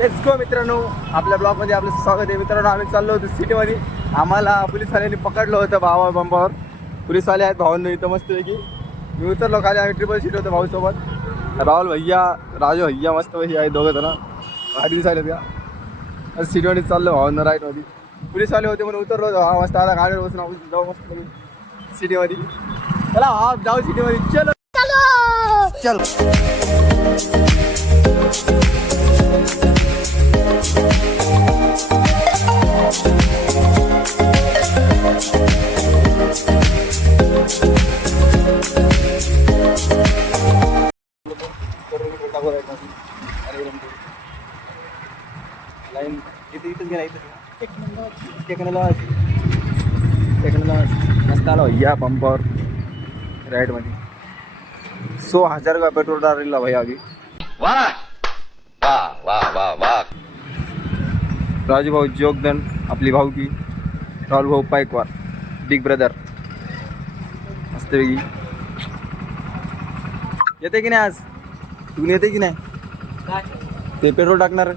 Let's go मित्रांनो, आपल्या ब्लॉगमध्ये आपलं स्वागत आहे. मित्रांनो, आम्ही चाललो होतो सिटीमध्ये. आम्हाला पोलीसवाल्यांनी पकडलं होतं भावा बंबावर. पोलीसवाले आहेत भावांनो इथं मस्तपैकी. मी उतरलो खाली, आम्ही ट्रिपल सीट होतो भाऊसोबत. राहुल भैया, राजू भैया मस्तपैकी आहे दोघं जण. गाडी दिसायला त्या सिटीमध्ये चाललो भावांना राईटमध्ये. पोलीसवाले होते म्हणून उतरलो होतो. हा मस्त आता गाडीवर बसून आपण जाऊ मस्त सिटीमध्ये. चला हा जाऊ सिटीमध्ये. चलो चल. लाईन इथेच गेला मस्त आलो या पंपावर राईड मध्ये. 100,000 का पेट्रोल डालला भैया अभी. वाह वाह वाह वाह वाह. राजू भाऊ जोगदन, आपली भाऊकी राहुल भाऊ पायकवार, बिग ब्रदर. मस्तपैकी येते की नाही आज? तू येते की नाही? ते पेट्रोल टाकणार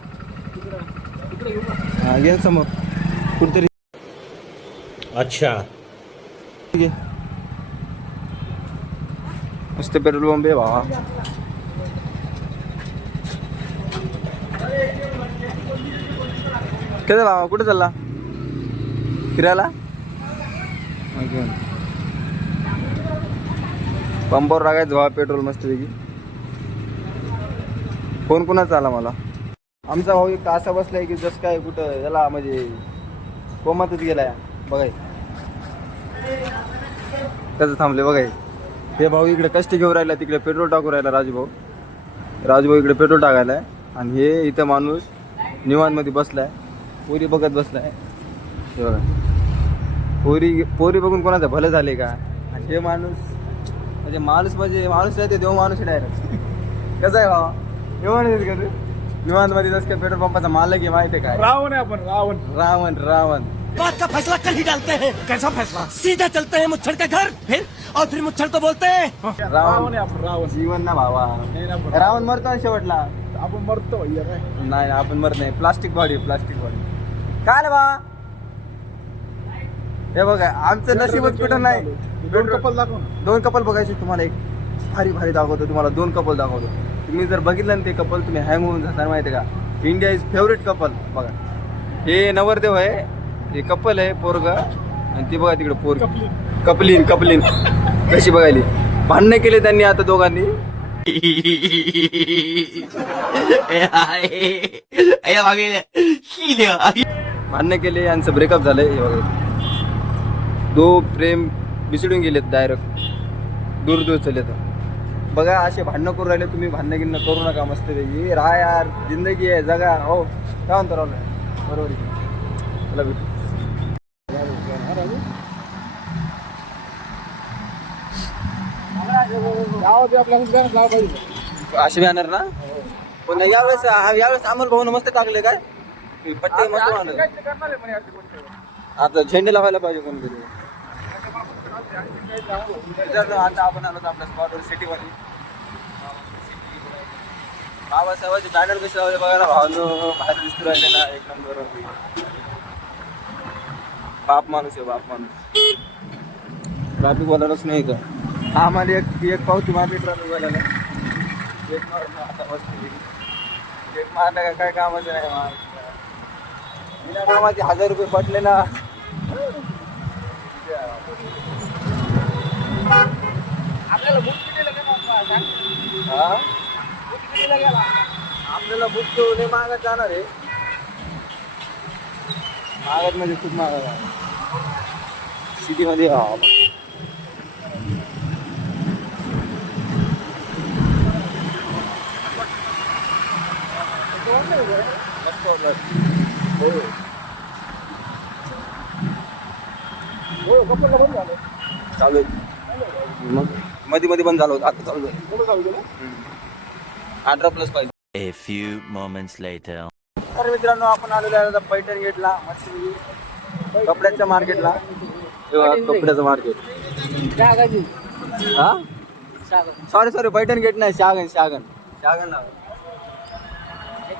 घे समोर कुठतरी. अच्छा ठीक आहे, मस्त पेट्रोल पंप आहे भावा. कसं भावा, कुठं चालला फिरायला? पंपावर टाकायचं भावा पेट्रोल मस्तपैकी. फोन कुणाचा आला मला? आमचा भाऊ एक असा बसलाय की जसं काय कुठं याला म्हणजे कोमातच गेलाय. बघाय कसं थांबले बघाय. हे भाऊ इकडे कष्ट घेऊन राहिला, तिकडे पेट्रोल टाकून राहिला राजू भाऊ इकडे पेट्रोल टाकायला आहे. आणि हे इथं माणूस निवांतमध्ये बसलाय, पोरी बघत बसलाय. हे बघा, पोरी बघून कोणाचं भलं झाले का? आणि हे माणूस म्हणजे माणूस नाही ते देव माणूस डायरेक्ट. कसं आहे भावा, निवांत का तू? निवांतमध्ये जसं काय पेट्रोल पंपाचा मालक आहे माहिती आहे काय? रावण है अपन रावण. बात का फैसला कल ही डालते हैं. कैसा फैसला? सीधा चलते हैं मुच्छड़ के घर, फिर और फिर मुच्छड़ को बोलते हैं रावण है अपन रावण. जीवन ना भावा. रावण मरतो ना शेवटला. आपण मरतो भैया काय. नाही आपण मरत नाही. प्लास्टिक बॉडी काय रे बा. हे बघा आमचं नशीबच कुठं नाही. दोन कपल दाखव ना. 2 कपल बघायचे तुम्हाला. एक भारी दाखवतो तुम्हाला. 2 कपल दाखवतो. तुम्ही जर बघितलं ना ते कपल, तुम्ही हँग होऊन जाणार माहिती आहे का? India is favourite couple. बघा हे नवरदेव आहे, हे कपल आहे पोरग, आणि ती बघा तिकडे पोर कपलीन कशी बघायली. भांडणं केले त्यांनी आता दोघांनी. भांडणं केले, यांचं ब्रेकअप झालंय. हे बघा, 2 प्रेम बिसडून गेलेत डायरेक्ट, दूर चले. तर बघा असे भांडणं करून राहिले तुम्ही. भांडणं करू नका. मस्त पैकी राहा यार, जिंदगी आहे, जगा. हो काय म्हणतो राहुल? बरोबर आहे. चला भेटू. असे बॅनर ना पण यावेळेस अमोल भाऊन मस्त टाकले काय पट्टे मस्त आणले. आता झेंडे लावायला पाहिजे कोणतरी. आता आपण आलो आपल्या स्पॉटवर सिटीमध्ये. बाबासाहेबांचे बॅनर कसे लावले बघा ना भावानो. बाहेर दिसतो राहिले ना, एक नंबर. बाप माणूस ट्रॅफिक वालाच नाही का? आम्हाला एक पावती मारली ट्रॅफिक वाल्याला. एक मारलं आता मस्त. एक मारलं का काय कामाचं नाही. बिना कामाचे 1000 रुपये पटले ना. आपल्याला बुक किती गेला? आपल्याला बुक ठेवले मागत जाणार आहे. मागत म्हणजे खूप मागत आहे सिटीमध्ये. चालू आहे मग मध्ये बंद झालं होतं, आता चालू झालं. 18+ पाहिजे. A few moments later. तर मित्रांनो, आपण आलेलो आहे पैठण गेटला, मस्त कपड्याच्या मार्केटला. कपड्याचं मार्केट. हा सॉरी पैठण गेट नाही, शहागण.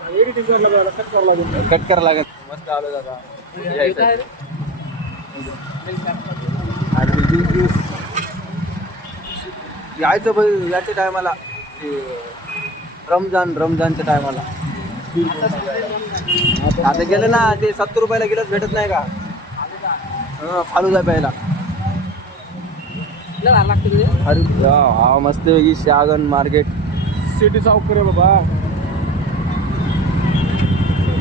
एडिटिंग करायला लागला, कट करावं लागेल. कट करावं लागेल. मस्त आलो दादा. आणि ज्यूस यायचं भाई याच्या टायमाला रमजानच्या टायमाला आता गेलं ना ते 70 रुपयाला गिलास भेटत नाही का फालुदा प्यायला. अरे हा मस्त वेगळी शागन मार्केट सिटी चौक करे बाबा.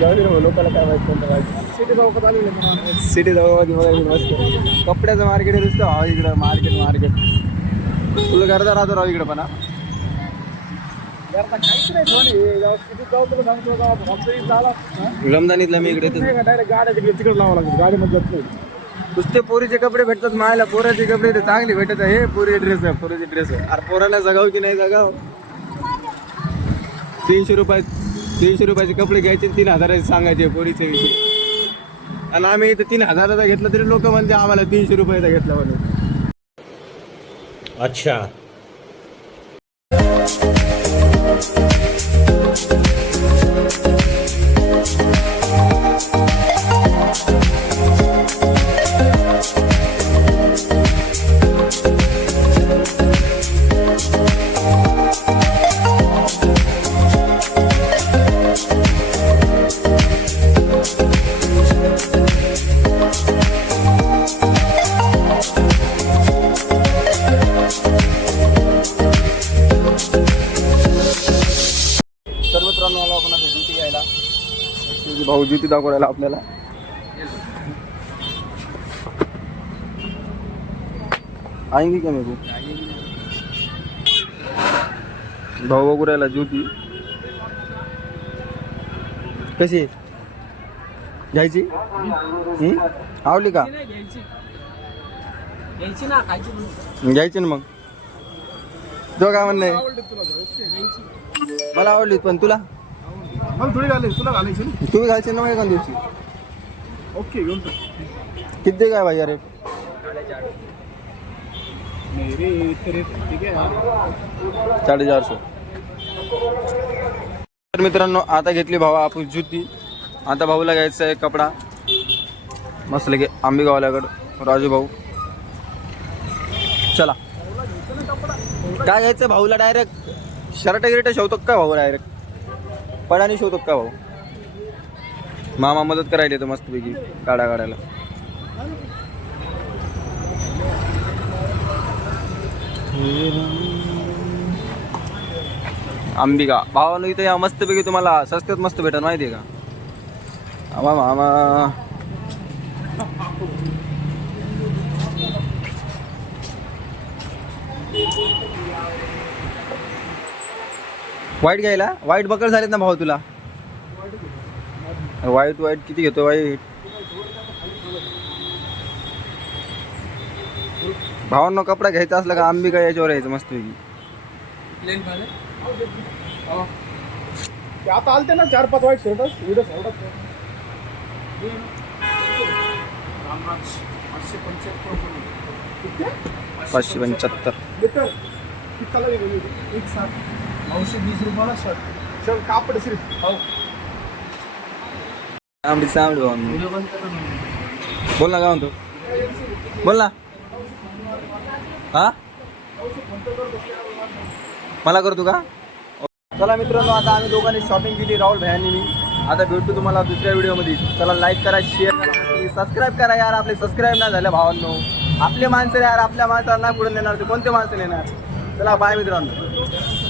लोकांना काय माहिती सिटी चौकात आलेलं तुम्हाला. सिटी जवळ मस्त कपड्याचं मार्केट आहे नुसतं. हा इकडं मार्केट तुला करता राहतो राव इकडं पण. काहीच नाही सिटी जाऊ तुला सांगतो झाला रमजानीतला मी इकडे डायरेक्ट गाड्याच्या तिकडे लावावं लागतं. गाडीमध्ये जात नाही. नुसते पोरीचे कपडे भेटतात मायला. पोराचे कपडे ते चांगले भेटत आहे. पोरीचे ड्रेस आहे. अरे पोराला जगाव की नाही जगाव. 300 रुपयाचे कपडे घ्यायचे 3,000 सांगायचे पोरीचे विषयी. आणि आम्ही इथं 3,000चा घेतला तरी लोक म्हणते आम्हाला 300 रुपयाचा घेतला म्हणून. अच्छा. तर मित्रांनो आलो आपण आता ज्योती घ्यायला. भाऊ ज्योती दाखवायला आपल्याला. आएंगे क्या मेरे को भाऊ बघू राहिला ज्योती कशी घ्यायची. आवडली का घ्यायची ना मग. तो काय म्हणणं आहे. मला आवडली पण तुला मला थोडी घालायची तुला घालायची. तुम्ही घालशील ना मग एखाद दिवशी. ओके घेऊन तो. किती काय भाई रेट. नाही रे ठीक आहे. 450. तर मित्रांनो आता घेतली भावा आपण ज्योती. आता भाऊला घ्यायचा आहे कपडा मस्त लगे आंबेगावल्याकडं राजू भाऊ. चला काय घ्यायचं भाऊला. डायरेक्ट शर्ट गिर्ट शिवतो का भाऊ. डायरेक्ट पडाने शिवतो का भाऊ. मामा मदत करायला येतो मस्तपैकी काढायला. अंबिका भावानं इथे या मस्तपैकी तुम्हाला सस्त्यात मस्त भेटेल माहिती आहे का. मामा वाईट घ्यायला. वाईट बकल झालेत ना भाऊ तुला. वाईट किती घेतो वाईट. भावांना कपडा घ्यायचा असला का अंबिका याच्यावर यायचं मस्तपैकी. आता आलते ना 4-5 वाईट शर्ट व्हिडिओ सोडत. 575. एक साथ 920 रुपयाला शर्ट कापड सिर्फ. सावडी बोल ना काय म्हणतो. बोल ना. हा मला करतो का. चला मित्रांनो आता आम्ही दोघांनी शॉपिंग केली राहुल भैयांनी मी. आता भेटतो तुम्हाला दुसऱ्या व्हिडिओमध्ये. चला लाईक करा शेअर करा सबस्क्राईब करा यार. आपले सबस्क्राईब नाही झाले भावांनो. आपले माणसं यार आपल्या माणसाला नाही पुढे नेणार ते कोणते माणसं नेणार. चला बाय मित्रांनो.